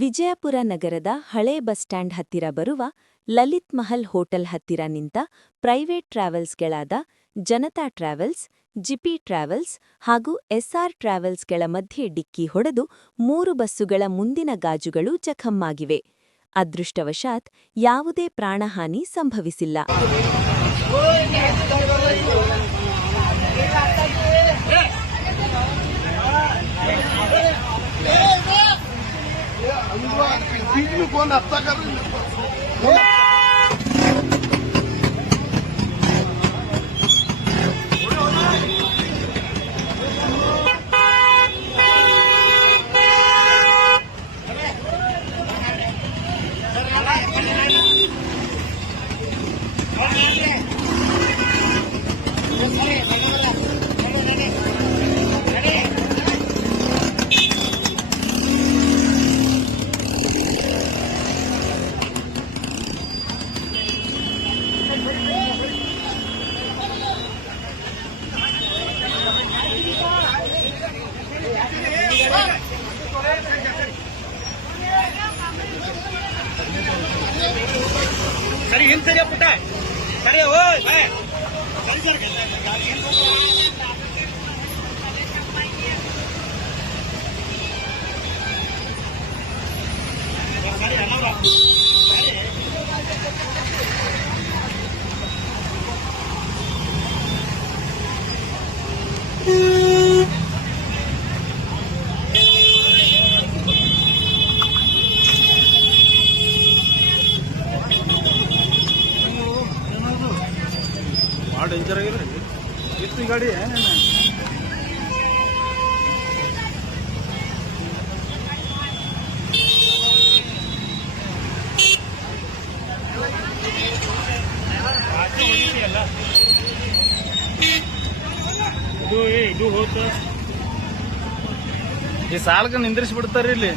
ವಿಜಯಪುರ ನಗರದ ಹಳೇ bus stand ಹತ್ತಿರ ಬರುವ ಲಲಿತ್ ಮಹಲ್ ಹೋಟೆಲ್ ಹತ್ತಿರ ನಿಂತ ಪ್ರೈವೇಟ್ ಟ್ರಾವೆಲ್ಸ್ಗಳಾದ ಜನತಾ ಟ್ರಾವೆಲ್ಸ್, ಜಿಪಿ ಟ್ರಾವೆಲ್ಸ್ ಹಾಗೂ ಎಸ್ಆರ್ ಟ್ರಾವೆಲ್ಸ್ಗಳ ಮಧ್ಯೆ ಡಿಕ್ಕಿ ಹೊಡೆದು 3 ಬಸ್ಸುಗಳ ಮುಂದಿನ ಗಾಜುಗಳು ಜಖಮ್ಮಾಗಿವೆ. ಅದೃಷ್ಟವಶಾತ್ ಯಾವುದೇ ಪ್ರಾಣಹಾನಿ ಸಂಭವಿಸಿಲ್ಲ. ಸರಿ ಹಿಂದೆ ಸರಿಯ ಪುಟ್ಟ ಸರಿ ಓಯ್ ಬಾಯ್ ಸರಿ ಸರಿ ಸರಿ ಅನ್ನೋರ डेंजर आगे इतनी गाड़ी है ना ಈ ಸಾಲಕ್ಕೆ ನಿಂದ್ರಿಸಿ ಬಿಡ್ತಾರ ಇಲ್ಲಿ